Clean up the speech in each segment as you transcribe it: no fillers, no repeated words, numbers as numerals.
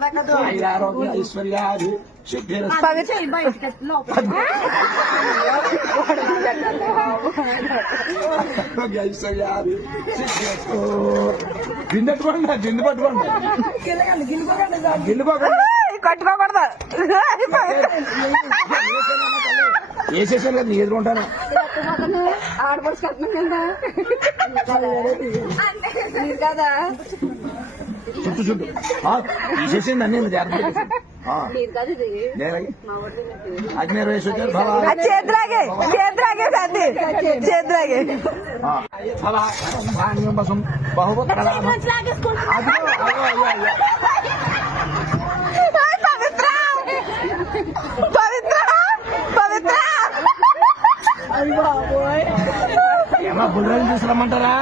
ఆరోగ్య ఐశ్వర్యాది ఐశ్వర్యాది గిన్నె పట్టుకోండి గిన్నె పట్టుకోండి గిల్లుకోకండి కట్టుకోకూడదు వేసేసాను కదా నీ ఎదురుకుంటాను ఆడపడుచు కట్టినా కదా చుట్టూ చుట్టూ తీసేసింది అన్ని జాగ్రత్త అగ్ని చేతులాగే చేతులాగే పెద్ద చేతులాగే పవిత్ర పవిత్ర పవిత్ర బుల్రాజుని తీసుకురమ్మంటారా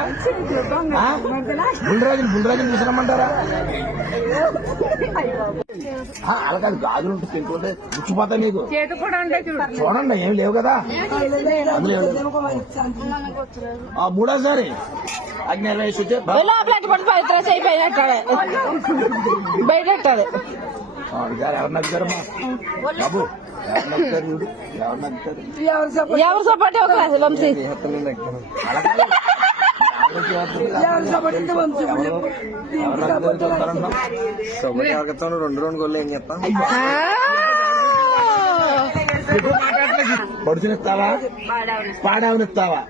బుల్రాజుని తీసుకురమ్మంటారా అలా కాదు గాజులు ఉంటే తింటుంటే ముచ్చిపోతాయి మీకు చూడండి ఏం లేవు కదా అందులో మూడోసారి అగ్ని పవిత్ర చేయబోయినట్టాడు బయట ఎవరు నచ్చారమ్మా బాబు ఎవరు సపోర్ట్ ఒక వంశీ రెండు గోళ్ళు ఏం చెప్తాం పొడిచినిస్తావా పాడావనిస్తావా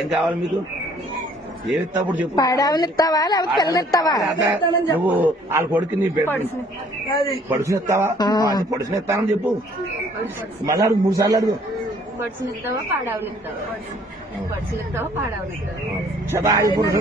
ఏం కావాలి మీకు ఏమిస్తావు చెప్పు పాడావనిస్తావా లేకపోతే పిల్లనిస్తావా నువ్వు వాళ్ళ కొడుకు నీ పొడిచినిస్తావా పొడిచినిస్తానని చెప్పు మళ్ళీ అడుగు 3 సార్లు అడుగు పాడావనిస్తావా శతాయు పురుష